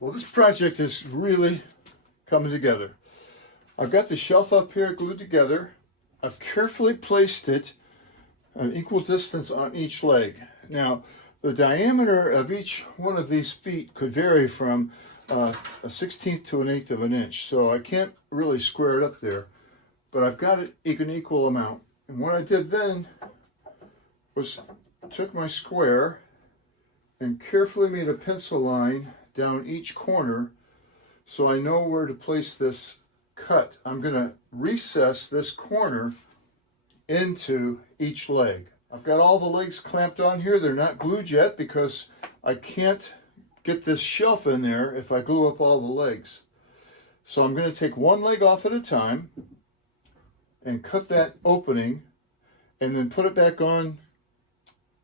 Well, this project is really coming together. I've got the shelf up here glued together. I've carefully placed it an equal distance on each leg. Now, the diameter of each one of these feet could vary from a 1/16 to an 1/8 of an inch, so I can't really square it up there, but I've got it an equal amount. And what I did then was took my square and carefully made a pencil line down each corner so I know where to place this cut. I'm going to recess this corner into each leg. I've got all the legs clamped on here. They're not glued yet because I can't get this shelf in there if I glue up all the legs. So I'm going to take one leg off at a time and cut that opening and then put it back on.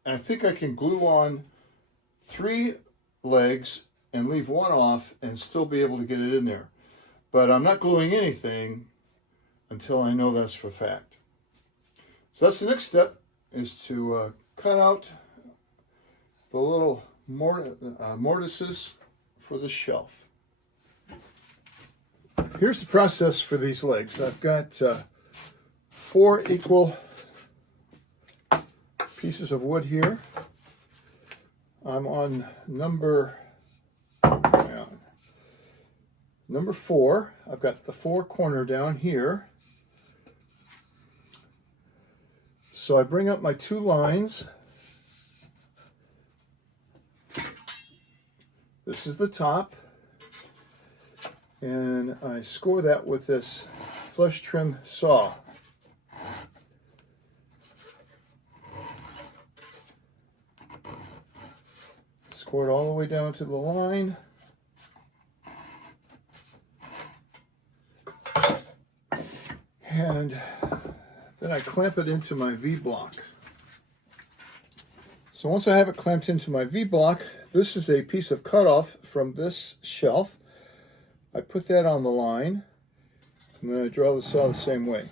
And I think I can glue on 3 legs and leave one off and still be able to get it in there. But I'm not gluing anything until I know that's for fact. So that's the next step, is to cut out the little mortises for the shelf. Here's the process for these legs. I've got 4 equal pieces of wood here. I'm on number 4. I've got the 4 corner down here. So I bring up my 2 lines. This is the top. And I score that with this flush trim saw. Score it all the way down to the line. And then I clamp it into my V-block. So once I have it clamped into my V-block, this is a piece of cutoff from this shelf. I put that on the line, and then I draw the saw the same way.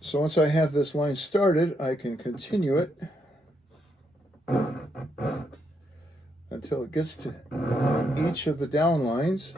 So once I have this line started, I can continue it until it gets to each of the down lines.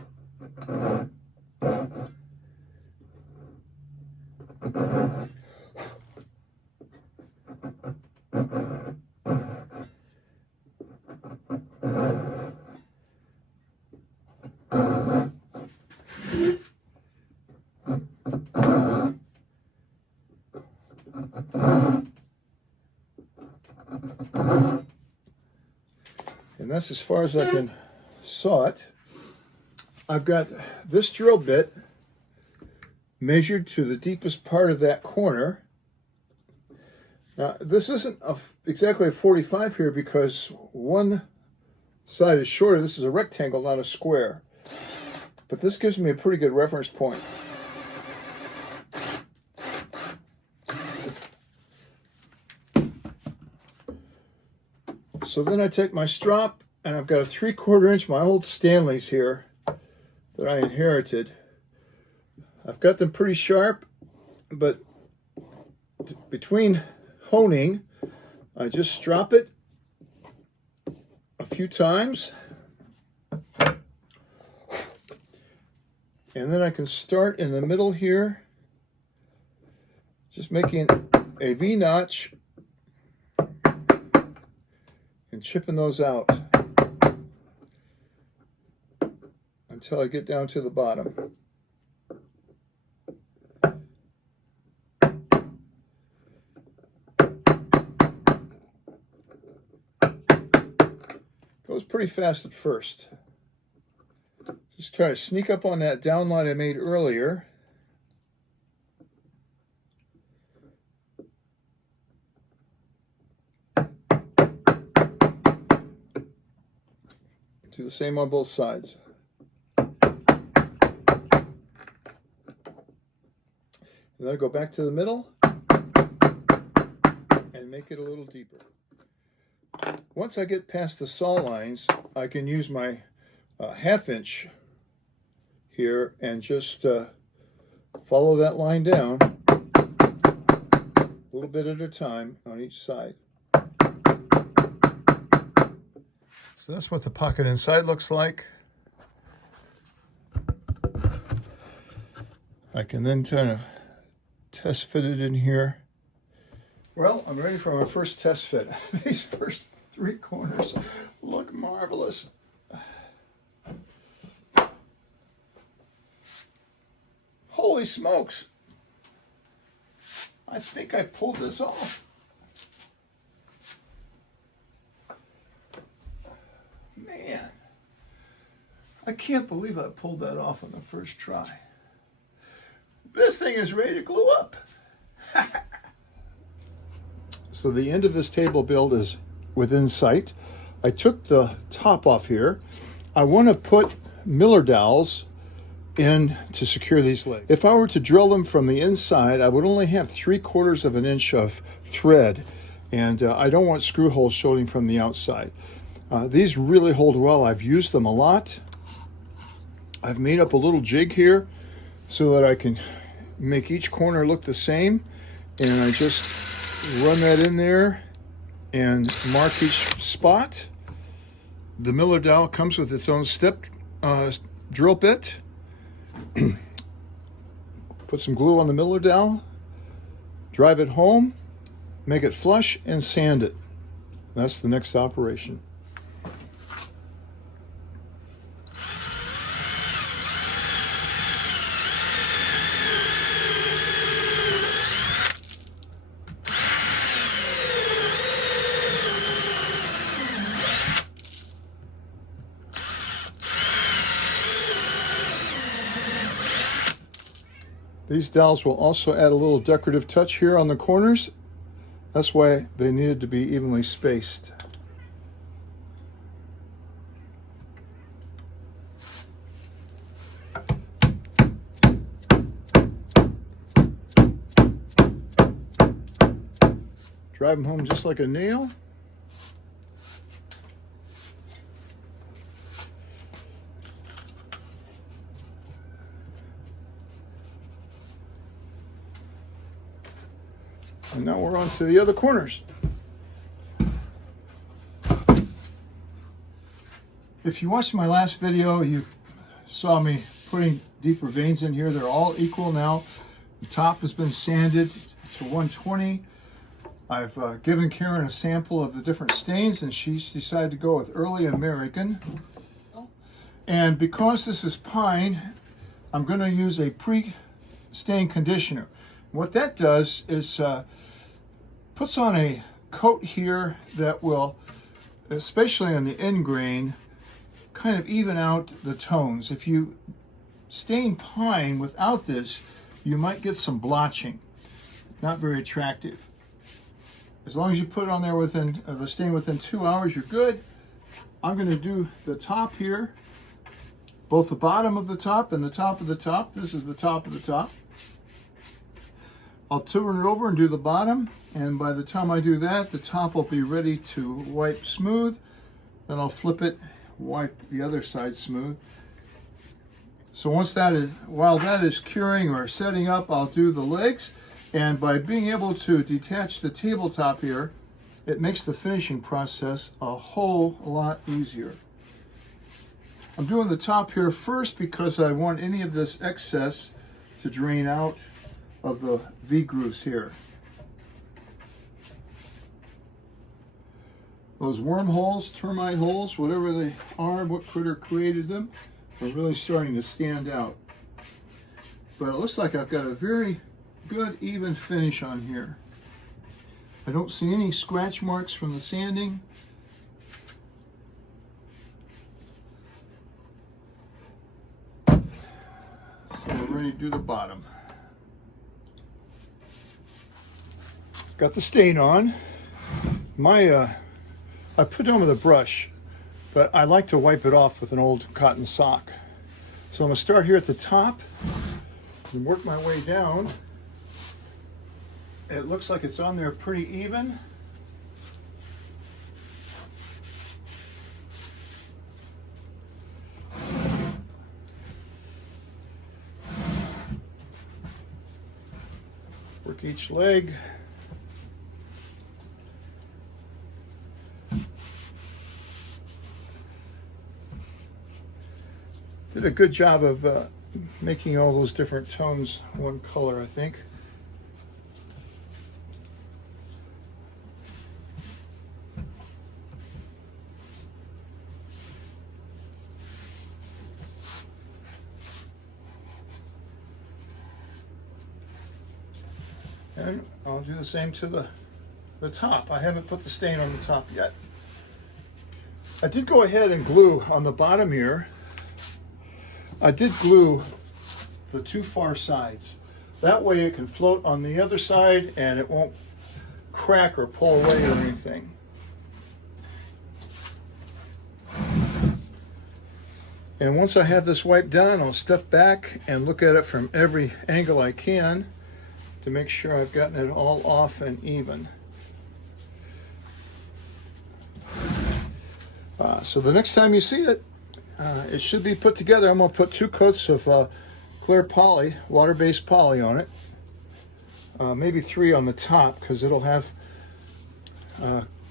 And that's as far as I can saw it. I've got this drill bit measured to the deepest part of that corner. Now, this isn't exactly a 45 here because one side is shorter. This is a rectangle, not a square. But this gives me a pretty good reference point. So then I take my strop, and I've got a 3/4 inch, my old Stanleys here that I inherited. I've got them pretty sharp, but between honing, I just strop it a few times, and then I can start in the middle here, just making a V-notch and chipping those out until I get down to the bottom. Goes pretty fast at first. Just try to sneak up on that down line I made earlier. Do the same on both sides. And then I go back to the middle and make it a little deeper. Once I get past the saw lines, I can use my 1/2 inch here and just follow that line down a little bit at a time on each side. So that's what the pocket inside looks like. I can then kind of test fit it in here. Well, I'm ready for my first test fit. These first 3 corners look marvelous. Holy smokes. I think I pulled this off. Man, I can't believe I pulled that off on the first try. This thing is ready to glue up. So the end of this table build is within sight. I took the top off here. I want to put Miller dowels in to secure these legs. If I were to drill them from the inside, I would only have 3/4 of an inch of thread, and I don't want screw holes showing from the outside. These really hold well. I've used them a lot. I've made up a little jig here so that I can make each corner look the same, and I just run that in there and mark each spot. The Miller dowel comes with its own step drill bit. Put some glue on the Miller dowel, drive it home, make it flush, and sand it. That's the next operation. These dowels will also add a little decorative touch here on the corners. That's why they needed to be evenly spaced. Drive them home just like a nail. And now we're on to the other corners. If you watched my last video, you saw me putting deeper veins in here. They're all equal now. The top has been sanded to 120. I've given Karen a sample of the different stains, and she's decided to go with Early American. And because this is pine, I'm going to use a pre-stain conditioner. What that does is puts on a coat here that will, especially on the end grain, kind of even out the tones. If you stain pine without this, you might get some blotching. Not very attractive. As long as you put it on there within the stain within 2 hours, you're good. I'm going to do the top here, both the bottom of the top and the top of the top. This is the top of the top. I'll turn it over and do the bottom, and by the time I do that, the top will be ready to wipe smooth. Then I'll flip it, wipe the other side smooth. So while that is curing or setting up, I'll do the legs, and by being able to detach the tabletop here, it makes the finishing process a whole lot easier. I'm doing the top here first because I want any of this excess to drain out of the V-grooves here. Those wormholes, termite holes, whatever they are, what critter created them, are really starting to stand out. But it looks like I've got a very good even finish on here. I don't see any scratch marks from the sanding. So we're ready to do the bottom. Got the stain on. I put it on with a brush, but I like to wipe it off with an old cotton sock. So I'm going to start here at the top and work my way down. It looks like it's on there pretty even. Work each leg. Did a good job of making all those different tones one color, I think. And I'll do the same to the top. I haven't put the stain on the top yet. I did go ahead and glue on the bottom here. I did glue the two far sides. That way it can float on the other side and it won't crack or pull away or anything. And once I have this wiped down, I'll step back and look at it from every angle I can to make sure I've gotten it all off and even. So the next time you see it, it should be put together. I'm going to put 2 coats of clear poly, water-based poly on it. Maybe 3 on the top, because it'll have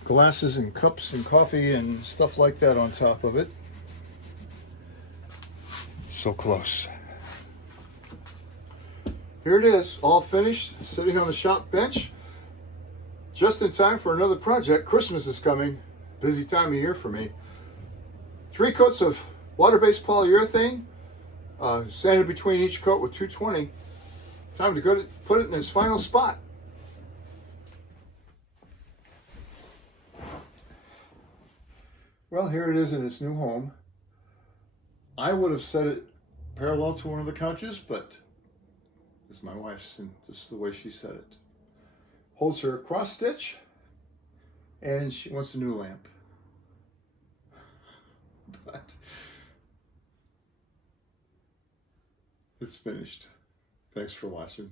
glasses and cups and coffee and stuff like that on top of it. So close. Here it is, all finished, sitting on the shop bench. Just in time for another project. Christmas is coming. Busy time of year for me. 3 coats of water-based polyurethane, sanded between each coat with 220. Time to go to put it in its final spot. Well, here it is in its new home. I would have set it parallel to one of the couches, but it's my wife's and this is the way she set it. Holds her cross stitch, and she wants a new lamp. But it's finished. Thanks for watching.